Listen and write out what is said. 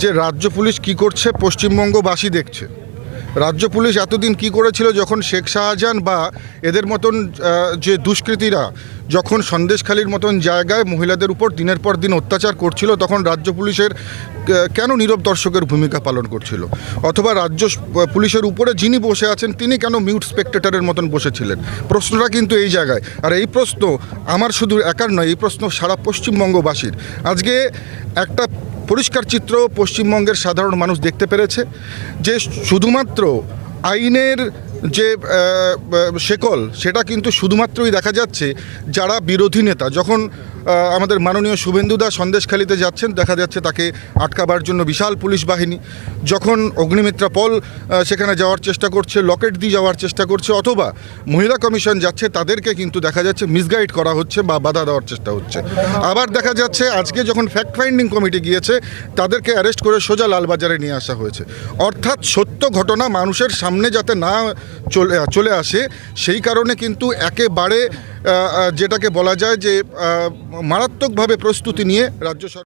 যে রাজ্য পুলিশ কি করছে পশ্চিমবঙ্গবাসী দেখছে। রাজ্য পুলিশ এতদিন কি করেছিল, যখন শেখ শাহজাহান বা এদের মতন যে দুষ্কৃতীরা যখন সন্দেশখালির মতন জায়গায় মহিলাদের উপর দিনের পর দিন অত্যাচার করছিল, তখন রাজ্য পুলিশের কেন নীরব দর্শকের ভূমিকা পালন করছিল? অথবা রাজ্য পুলিশের উপরে যিনি বসে আছেন তিনি কেন মিউট স্পেকটেটরের মতন বসেছিলেন? প্রশ্নটা কিন্তু এই জায়গায়। আর এই প্রশ্ন আমার শুধু একার নয়, এই প্রশ্ন সারা পশ্চিমবঙ্গবাসীর। আজকে একটা পরিষ্কার চিত্র পশ্চিমবঙ্গের সাধারণ মানুষ দেখতে পেরেছে যে শুধুমাত্র আইনের যে শেকল, সেটা কিন্তু শুধুমাত্রই দেখা যাচ্ছে যারা বিরোধী নেতা। যখন আমাদের মাননীয় শুভেন্দুদা সন্দেশখালিতে যাচ্ছেন, দেখা যাচ্ছে তাকে আটকাবার জন্য বিশাল পুলিশ বাহিনী। যখন অগ্নিমিত্রা পল সেখানে যাওয়ার চেষ্টা করছে, লকেট দিয়ে যাওয়ার চেষ্টা করছে, অথবা মহিলা কমিশন যাচ্ছে, তাদেরকে কিন্তু দেখা যাচ্ছে মিসগাইড করা হচ্ছে বা বাধা দেওয়ার চেষ্টা হচ্ছে। আবার দেখা যাচ্ছে আজকে যখন ফ্যাক্ট ফাইন্ডিং কমিটি গিয়েছে, তাদেরকে অ্যারেস্ট করে সোজা লালবাজারে নিয়ে আসা হয়েছে। অর্থাৎ সত্য ঘটনা মানুষের সামনে যাতে না চলে আসে, সেই কারণে কিন্তু একেবারে যেটাকে বলা যায় যে মারাত্মকভাবে প্রস্তুতি নিয়ে রাজ্য সরকার